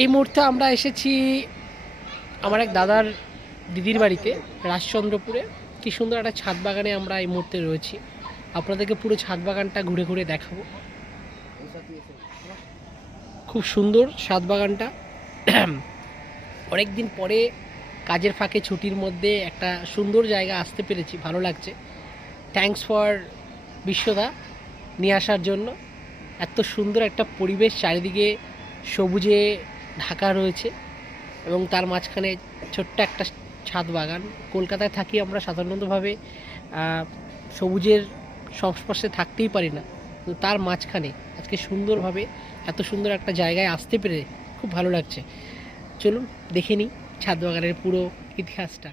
এই মুহূর্তে আমরা এসেছি আমার এক দাদার দিদির বাড়িতে রাজচন্দ্রপুরে। কি সুন্দর একটা ছাদ বাগানে আমরা এই মুহূর্তে রয়েছি। আপনাদেরকে পুরো ছাদ বাগানটা ঘুরে ঘুরে দেখাবো। খুব সুন্দর ছাদ বাগানটা। অনেক দিন পরে কাজের ফাঁকে ছুটির মধ্যে একটা সুন্দর জায়গা আসতে পেরেছি, ভালো লাগছে। থ্যাঙ্কস ফর বিশ্বদা নিয়ে আসার জন্য। এত সুন্দর একটা পরিবেশ, চারিদিকে সবুজে ঢাকা রয়েছে এবং তার মাঝখানে ছোট্ট একটা ছাদ বাগান। কলকাতায় থাকি আমরা, সাধারণতভাবে সবুজের সংস্পর্শে থাকতেই পারি না, তো তার মাঝখানে আজকে সুন্দরভাবে এত সুন্দর একটা জায়গায় আসতে পেরে খুব ভালো লাগছে। চলুন দেখে নিই ছাদ বাগানের পুরো ইতিহাসটা।